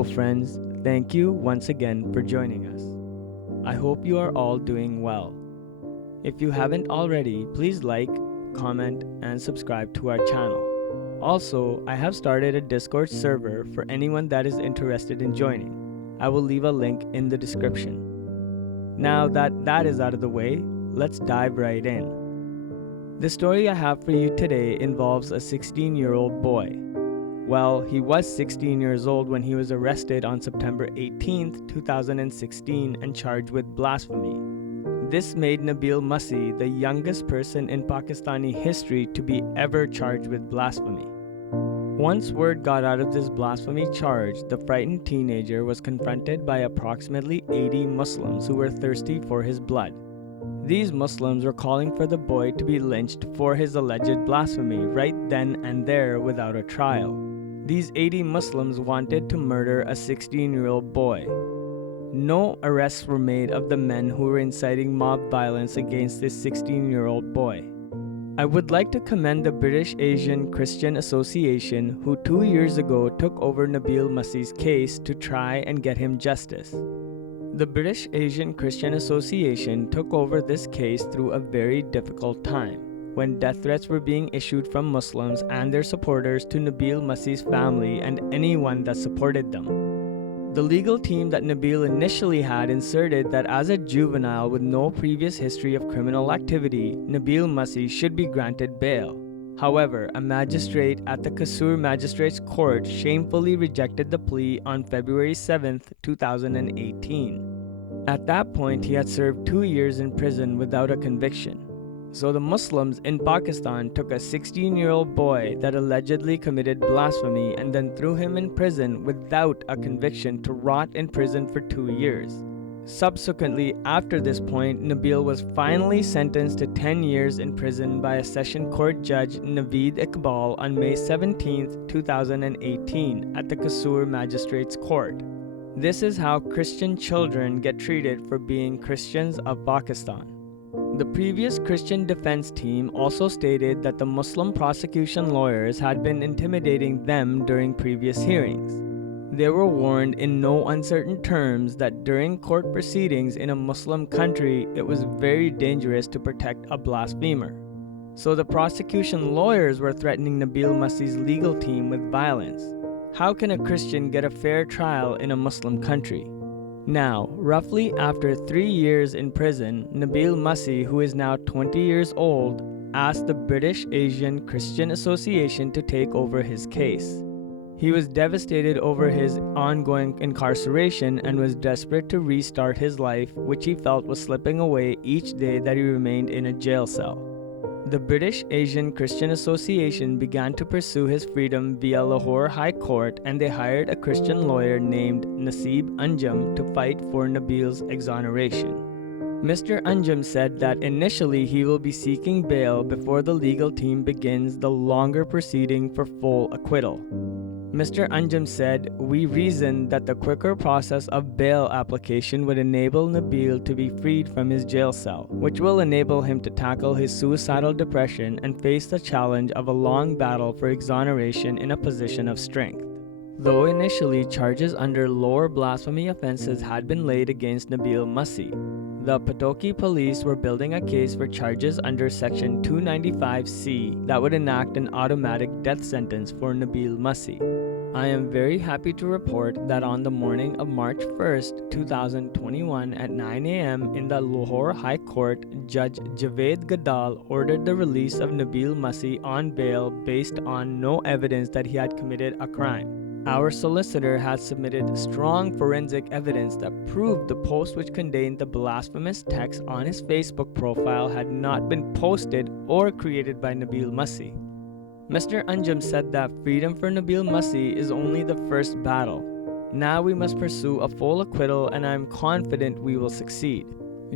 Hello friends, thank you once again for joining us. I hope you are all doing well. If you haven't already, please like, comment, and subscribe to our channel. Also, I have started a Discord server for anyone that is interested in joining. I will leave a link in the description. Now that is out of the way, let's dive right in. The story I have for you today involves a 16-year-old boy. Well, he was 16 years old when he was arrested on September 18, 2016 and charged with blasphemy. This made Nabeel Masih the youngest person in Pakistani history to be ever charged with blasphemy. Once word got out of this blasphemy charge, the frightened teenager was confronted by approximately 80 Muslims who were thirsty for his blood. These Muslims were calling for the boy to be lynched for his alleged blasphemy right then and there without a trial. These 80 Muslims wanted to murder a 16-year-old boy. No arrests were made of the men who were inciting mob violence against this 16-year-old boy. I would like to commend the British Asian Christian Association, who 2 years ago took over Nabeel Masih's case to try and get him justice. The British Asian Christian Association took over this case through a very difficult time, when death threats were being issued from Muslims and their supporters to Nabeel Masih's family and anyone that supported them. The legal team that Nabeel initially had inserted that as a juvenile with no previous history of criminal activity, Nabeel Masih should be granted bail. However, a magistrate at the Kasur Magistrates Court shamefully rejected the plea on February 7, 2018. At that point, he had served 2 years in prison without a conviction. So the Muslims in Pakistan took a 16-year-old boy that allegedly committed blasphemy and then threw him in prison without a conviction to rot in prison for 2 years. Subsequently, after this point, Nabeel was finally sentenced to 10 years in prison by a session court judge, Naveed Iqbal, on May 17, 2018 at the Kasur Magistrates Court. This is how Christian children get treated for being Christians of Pakistan. The previous Christian defense team also stated that the Muslim prosecution lawyers had been intimidating them during previous hearings. They were warned in no uncertain terms that during court proceedings in a Muslim country, it was very dangerous to protect a blasphemer. So the prosecution lawyers were threatening Nabeel Masih's legal team with violence. How can a Christian get a fair trial in a Muslim country? Now, roughly after 3 years in prison, Nabeel Masih, who is now 20 years old, asked the British Asian Christian Association to take over his case. He was devastated over his ongoing incarceration and was desperate to restart his life, which he felt was slipping away each day that he remained in a jail cell. The British Asian Christian Association began to pursue his freedom via Lahore High Court, and they hired a Christian lawyer named Naseeb Anjum to fight for Nabeel's exoneration. Mr. Anjum said that initially he will be seeking bail before the legal team begins the longer proceeding for full acquittal. Mr. Anjum said, "We reasoned that the quicker process of bail application would enable Nabeel to be freed from his jail cell, which will enable him to tackle his suicidal depression and face the challenge of a long battle for exoneration in a position of strength." Though initially charges under lower blasphemy offenses had been laid against Nabeel Masih, the Patoki police were building a case for charges under Section 295C that would enact an automatic death sentence for Nabeel Masih. I am very happy to report that on the morning of March 1, 2021 at 9 a.m. in the Lahore High Court, Judge Javed Gadal ordered the release of Nabeel Masih on bail based on no evidence that he had committed a crime. Our solicitor had submitted strong forensic evidence that proved the post which contained the blasphemous text on his Facebook profile had not been posted or created by Nabeel Masih. Mr. Anjum said that freedom for Nabeel Masih is only the first battle. Now we must pursue a full acquittal, and I am confident we will succeed.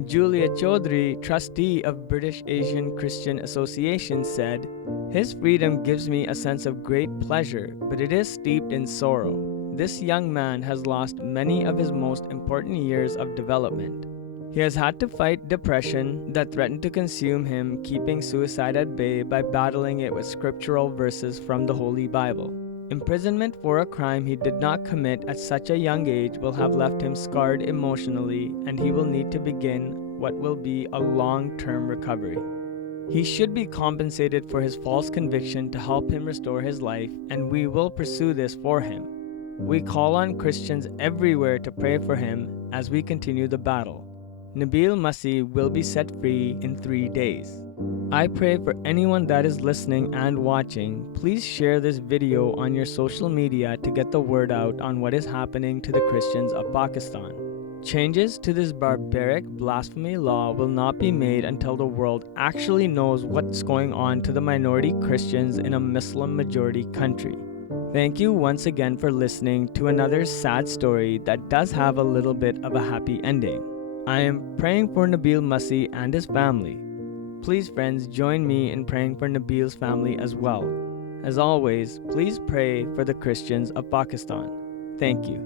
Julia Chaudhry, trustee of British Asian Christian Association, said, "His freedom gives me a sense of great pleasure, but it is steeped in sorrow. This young man has lost many of his most important years of development. He has had to fight depression that threatened to consume him, keeping suicide at bay by battling it with scriptural verses from the Holy Bible. Imprisonment for a crime he did not commit at such a young age will have left him scarred emotionally, and he will need to begin what will be a long-term recovery. He should be compensated for his false conviction to help him restore his life, and we will pursue this for him. We call on Christians everywhere to pray for him as we continue the battle. Nabeel Masih will be set free in 3 days. I pray for anyone that is listening and watching. Please share this video on your social media to get the word out on what is happening to the Christians of Pakistan. Changes to this barbaric blasphemy law will not be made until the world actually knows what's going on to the minority Christians in a Muslim majority country. Thank you once again for listening to another sad story that does have a little bit of a happy ending. I am praying for Nabeel Masih and his family. Please, friends, join me in praying for Nabeel's family as well. As always, please pray for the Christians of Pakistan. Thank you.